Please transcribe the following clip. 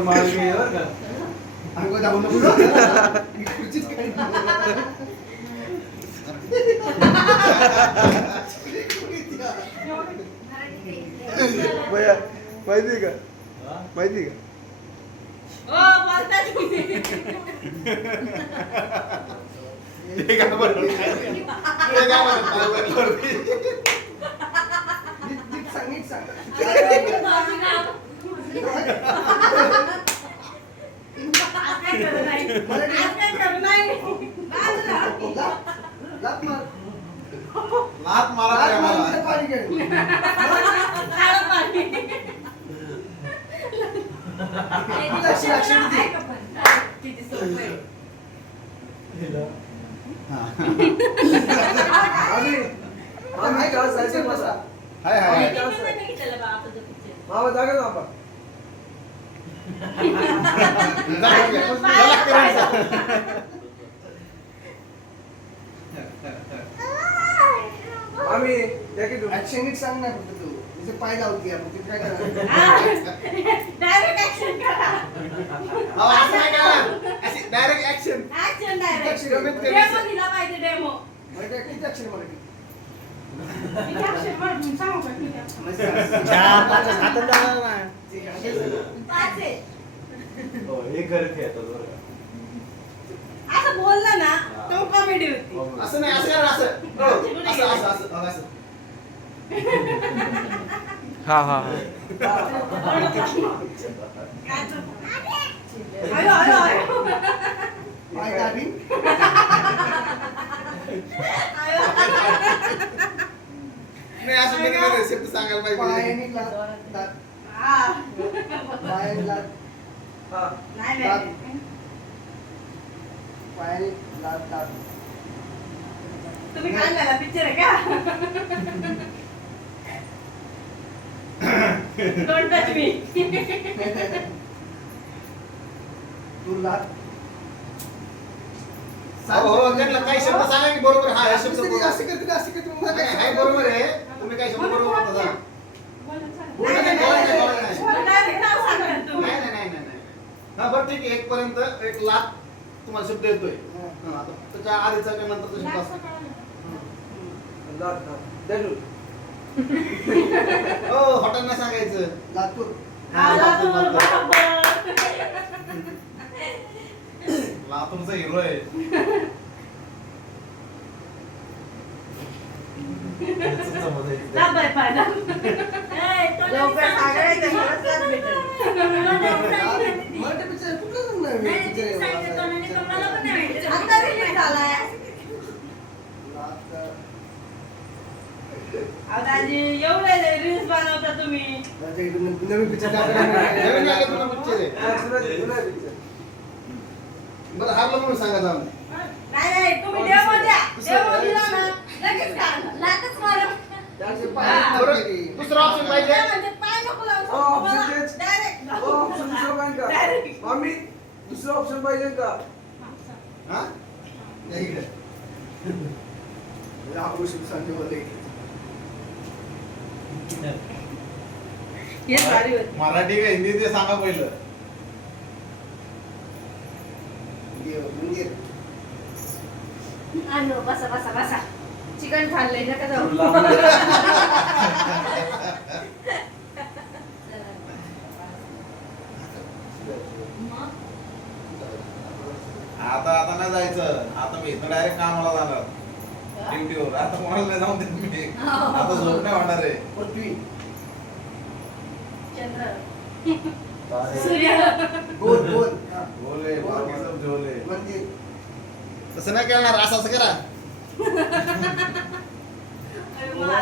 मार गई और का अंगो जाऊ नको खुर्चीच काही भैया माहिती का माहिती का ओ बोलता तुम्ही ते काय बरं ते काय बरं नीट सांग नीट सांग लात मारा काय मला पाणी घे हाय हाय मामा जागा ना आपण मामी या की तू ऍक्शन नीट सांग ना फक्त तू तिचे पाय लावती आपण तिथे काय करणार डायरेक्ट ऍक्शन करा असं काय करणार अशी direct action action direct demo दिला पाहिजे डेमो म्हणजे किती ऍक्शन मराठी ऍक्शन म्हणून सांगू का किती चार पाच हातात जाणार ना पाच आहे हो हे घर खेळतो बरं असं बोलला ना तो कॉमेडी होती असं नाही असं कर असं हो, असं असं असं असं हा हा अयो अयो अयो पाय दाबी नाही असं कधी कधी शब्द सांगायला पाहिजे पायाने लात हा पायाने लात हा नाही नाही पायाने लात तुम्ही काढलेला पिक्चर आहे का डोंट टच मी तू लात हो त्यांना काही शब्द सांगा की बरोबर हा हे शब्द असं करते मग काय बरोबर आहे तुम्ही काही शब्द बरोबर म्हणता बोला नाही डायरेक्ट नाव सांगा तुम्ही नाही हा बरं ठीक आहे एक पर्यंत एक लाख तुम्हाला शब्द येतोय आता त्याच्या आधीचा काही नंतरचा शब्द असतो लाट दडू हो हॉटेलला सांगायचं लातूर लातूरचा हिरो आहे दाबाय पाहिला लवकर सांगायचं मराठी पिक्चर कुठलं सांगणार आता रिलीज झालाय दाजी एवढे रील्स बनवता तुम्ही नवीन पिक्चर नवीन आले तुला पिक्चर आहे बरं हारलं म्हणून सांगा जाऊन नाही तुम्ही डेमो द्या डेमो दिला ना लगेच काढ लाटच मारा दुसरा ऑप्शन पाहिजे म्हणजे पाय नको लावू ऑप्शन तेच डायरेक्ट ऑप्शन दुसरं पाहिजे का मामी दुसरं ऑप्शन पाहिजे का हा या इकडे आपण शिव सांगते बोलते हे सारी होती मराठी का हिंदी ते सांगा पहिलं आणो बसा बसा बसा चिकन खाल्लंय नका जाऊ आता नाही जायचं आता मी इथं डायरेक्ट कामाला जाणार ड्युटीवर आता कोणाला नाही जाऊन देत मी आता झोप नाही होणार आहे पृथ्वी चंद्र सूर्य गोल गोल झोले बाकी सब झोले मंदिर तसं नाही करणार असं करा अरे मला